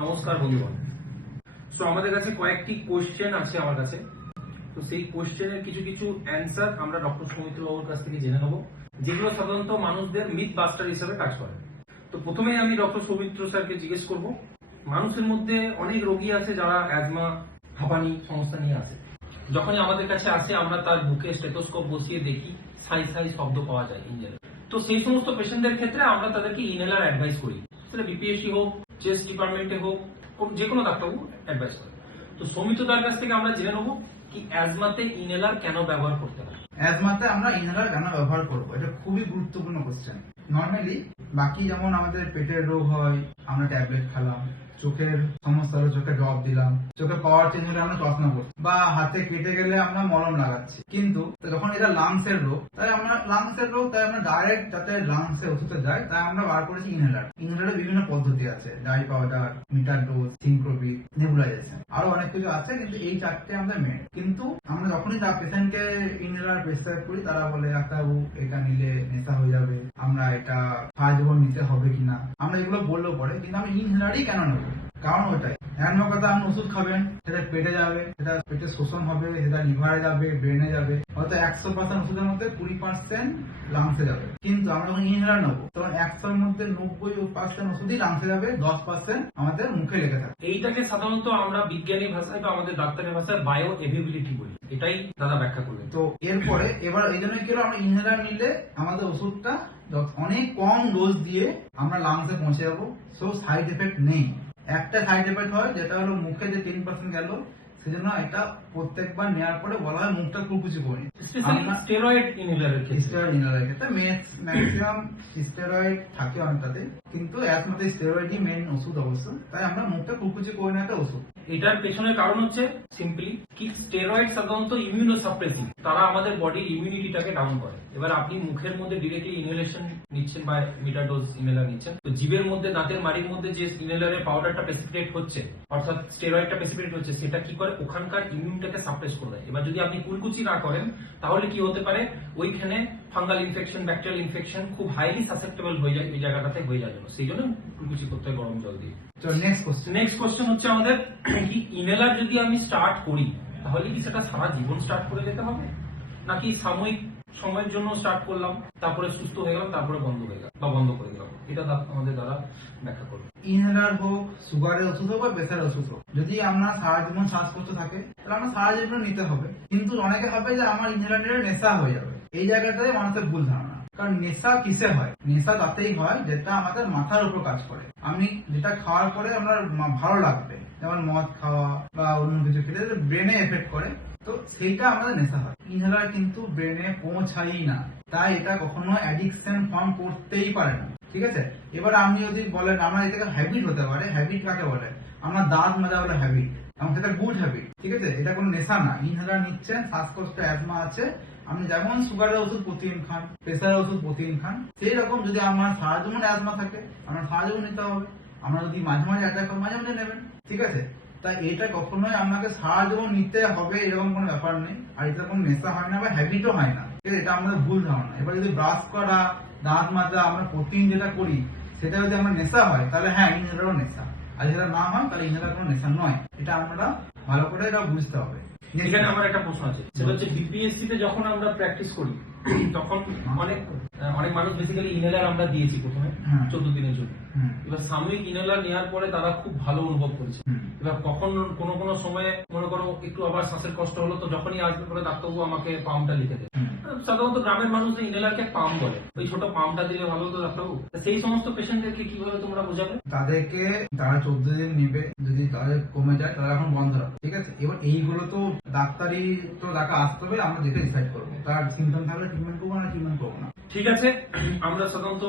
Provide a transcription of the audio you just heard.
নমস্কার বন্ধুগণ। তো আমাদের কাছে কয়েকটি কোশ্চেন আছে আমার কাছে। তো সেই কোশ্চেনের কিছু কিছু অ্যান্সার আমরা ডক্টর সৌমিত্র বাবুর কাছ থেকে জেনে নেবো, যেগুলো সাধারণত মানুষদের মিথ বাস্টার হিসেবে কাজ করে। তো প্রথমেই আমি ডক্টর সৌমিত্র স্যারকে জিজ্ঞেস করব, মানুষের মধ্যে অনেক রোগী আছে যারা অ্যাজমা হাঁপানি সমস্যা নিয়ে আছে। যখনই আমাদের কাছে আসে আমরা তার বুকে স্টেথোস্কোপ বসিয়ে দেখি সাই সাই শব্দ পাওয়া যায় ইনহেলার। তো সেই সমস্ত পেশেন্টদের ক্ষেত্রে আমরা তাদেরকে ইনহেলার অ্যাডভাইস করি, সেটা বিপিএসসি হোক, চেস্ট ডিপার্টমেন্টে হোক, যে কোনো ডাক্তারবাবু অ্যাডভাইস করে। তো সৌমিত্র দার কাছ থেকে আমরা জেনে নেবো কি অ্যাজমাতে ইনহেলার কেন ব্যবহার করতে হয়। অ্যাজমাতে আমরা ইনহেলার কেন ব্যবহার করবো, এটা খুবই গুরুত্বপূর্ণ কোশ্চেন। নর্মালি বাকি যেমন আমাদের পেটের রোগ হয় আমরা ট্যাবলেট খেলাম, চোখের সমস্যা হলে চোখে ড্রপ দিলাম, চোখে পাওয়ার চেঞ্জ হলে আমরা চশমা পড়ছি, বা হাতে কেটে গেলে আমরা মলম লাগাচ্ছি। কিন্তু যখন এটা লাংসের রোগ, তাই আমরা ডাইরেক্ট যাতে লাংসে ওষুধে যায় তাই আমরা বার করেছি ইনহেলার। ইনহেলারের বিভিন্ন পদ্ধতি আছে, ড্রাই পাউডার, মিটার ডোজ, সিনক্রোপিক, নেবুলাইজেশন, আরো অনেক কিছু আছে, কিন্তু এই চারটে আমাদের মেন। কিন্তু আমরা যখনই তার পেশেন্টকে ইনহেলার প্রেসক্রাইব করি তারা বলে ডাক্তারবাবু এটা নিলে নেশা হয়ে যাবে, আমরা এটা সারা জীবন নিতে হবে কিনা, আমরা এগুলো বললেও পরে। কিন্তু আমি ইনহেলারই কেন নেবো, কারণ ওটাই এমন কথা, আপনি ওষুধ খাবেন, সেটা পেটে যাবে, সেটা পেটে শোষণ হবে, সেটা লিভারে যাবে, ব্রেনে যাবে, হয়তো 100% ওষুধের মধ্যে 20% লাংসে যাবে। কিন্তু আমরা যখন ইনহেলার নেবো তখন 100-র মধ্যে 90% ওষুধই লাংসে যাবে, 10% আমাদের মুখে লেগে থাকে। এইটাকে সাধারণত আমরা বিজ্ঞানী ভাষায় বা আমাদের ডাক্তারের ভাষায় বায়ো এভিবিলিটি বলি। এটাই দাদা ব্যাখ্যা করবেন। তো এরপরে এবার এই জন্য কি হলো, আমরা ইনহেলার নিলে আমাদের ওষুধটা অনেক কম ডোজ দিয়ে আমরা লাংসে পৌঁছে যাবো, সো সাইড এফেক্ট নেই। একটা সাইড এফেক্ট হয় যেটা হলো মুখে যে 10% গেল, সেজন্য এটা প্রত্যেকবার নেওয়ার পরে বলা হয় মুখটা কুচকুচি করে নিন। স্টেরয়েড ইনহেলারের ক্ষেত্রে ম্যাক্সিমাম স্টেরয়েড থাকে অনেকটাতে, কিন্তু একমাত্র স্টেরয়েডই মেইন ওষুধ অবশ্য, তাই আমরা মুখটা কুচকুচি করে নেওয়া একটা ওষুধ। এটার পেছনের কারণ হচ্ছে সিম্পলি কি স্টেরয়েড সাধারণত ইমিউনোসাপ্রেসিভ, তারা আমাদের বডির ইমিউনিটিটাকে ডাউন করে। এবার আপনি মুখের মধ্যে ডিরেক্টলি ইনহেলেশন নিচ্ছেন বা মিটার ডোজ ইনহেলার নিচ্ছেন, তো জিভের মধ্যে দাঁতের মাড়ির মধ্যে যে ইনহেলারের পাউডারটা প্রেসিপিটেট হচ্ছে, অর্থাৎ স্টেরয়েডটা প্রেসিপিটেট হচ্ছে, সেটা কি করে ওখানকার ইমিউনটাকে সাপ্রেস করে দেয়। এবার যদি আপনি কুলকুচি না করেন তাহলে কি হতে পারে, ওইখানে ফাঙ্গাল ইনফেকশন, ব্যাকটেরিয়াল ইনফেকশন খুব হাইলি সাসেপ্টেবল হয়ে যায়, ওই জায়গাটাতে হয়ে যায়। সেই জন্য কুলকুচি করতে হয় গরম জল দিয়ে। নেক্সট কোশ্চেন হচ্ছে আমাদের, কি ইনহেলার যদি আমি স্টার্ট করি তাহলে কি সেটা সারা জীবন স্টার্ট করে যেতে হবে, নাকি সাময়িক সময়ের জন্য স্টার্ট করলাম, তারপরে সুস্থ হয়ে গেলাম, তারপরে বন্ধ হয়ে গেল বা বন্ধ করে গেলাম? এটা আমাদের দ্বারা ব্যাখ্যা করবে। ইনহেলার হোক, সুগারের ওষুধ হোক বা প্রেসারের ওষুধ হোক, যদি আমরা সারা জীবন শ্বাসকষ্ট থাকে তাহলে আমরা সারা জীবন নিতে হবে। কিন্তু অনেকে ভাবে যে আমার ইনহেলার নিলে নেশা হয়ে যাবে, এই জায়গাটাই মানুষের ভুল ধারণা। কারণ নেশা কিসে হয়? নেশা তাতেই হয় যেটা আমাদের মাথার উপর কাজ করে। আমি যেটা খাওয়ার পরে আমার ভালো লাগবে, যেমন মদ খাওয়া বা অন্য কিছু খেলে ব্রেনে এফেক্ট করে, তো সেইটা আমাদের নেশা হয়। ইনহেলার কিন্তু ব্রেনে পৌঁছাই না, তাই এটা কখনো অ্যাডিকশন ফর্ম করতেই পারে না। ঠিক আছে, এবার আপনি যদি বলেন আমার এটাকে হ্যাবিট হতে পারে, হ্যাবিট কাকে বলে? আমার দাঁত মাজা বলে হ্যাবিট, এবং সেটা গুড হ্যাবিট। ঠিক আছে, এটা কোনো নেশা না। ইনহেলার নিচ্ছেন, শ্বাসকষ্ট, অ্যাজমা আছে, আপনি যেমন সুগারের ওষুধ প্রতিদিন খান, প্রেসারের ওষুধ প্রতিদিন খান, সেই রকম যদি আমার সারা জীবন অ্যাজমা থাকে আপনার সারা জীবন নিতে হবে। আমরা যদি মাঝে মাঝে অ্যাটাক হয় মাঝে মাঝে নেবেন। ঠিক আছে, তাই এটা কখনোই আপনাকে সারা জীবন নিতে হবে এরকম কোনো ব্যাপার নেই। আর এটা কোনো নেশা হয় না বা হ্যাবিটও হয় না, ঠিক আছে, এটা আমাদের ভুল ধারণা। এবার যদি ব্রাশ করা, দাঁত মাজা আমরা প্রতিদিন যেটা করি সেটা যদি আমার নেশা হয় তাহলে হ্যাঁ, ইনহেলারও নেশা। আর যেটা না হয় তাহলে ইনহেলার কোনো নেশা নয়। এটা আমরা ভালো করে এটা বুঝতে হবে। এখানে আমার একটা প্রশ্ন আছে, সেটা হচ্ছে বিপিএসসি তে যখন আমরা প্র্যাকটিস করি তখন অনেক মানুষ বেসিক্যালি ইনহেলার আমরা দিয়েছি প্রথমে 14 দিনের জন্য। এবার সাময়িক ইনহেলার নেওয়ার পরে তারা খুব ভালো অনুভব করেছে। এবার কখন কোনো সময়ে মনে করো একটু আবার শ্বাসের কষ্ট হলো, তো যখনই আসবে পরে ডাক্তারবাবু আমাকে পাম্পটা লিখে দেয়। সাধারণত গ্রামের মানুষ ইনহেলারকে পাম্প বলে, ওই ছোট পাম্পটা দিলে ভালো হতো ডাক্তারবাবু। সেই সমস্ত পেশেন্টদেরকে কিভাবে তোমরা বোঝাবে? তাদেরকে যারা 14 দিন নেবে, যদি তাদের কমে যায় তারা এখন বন্ধ রাখবে। ঠিক আছে, এবার এইগুলো তো ডাক্তারি তো তাকে আসতে হবে, আমরা যেটা ডিসাইড করবো। তার সিমটম থাকলে ট্রিটমেন্ট করবো না, ট্রিটমেন্ট করবো না। ঠিক আছে, আমরা সাধারণত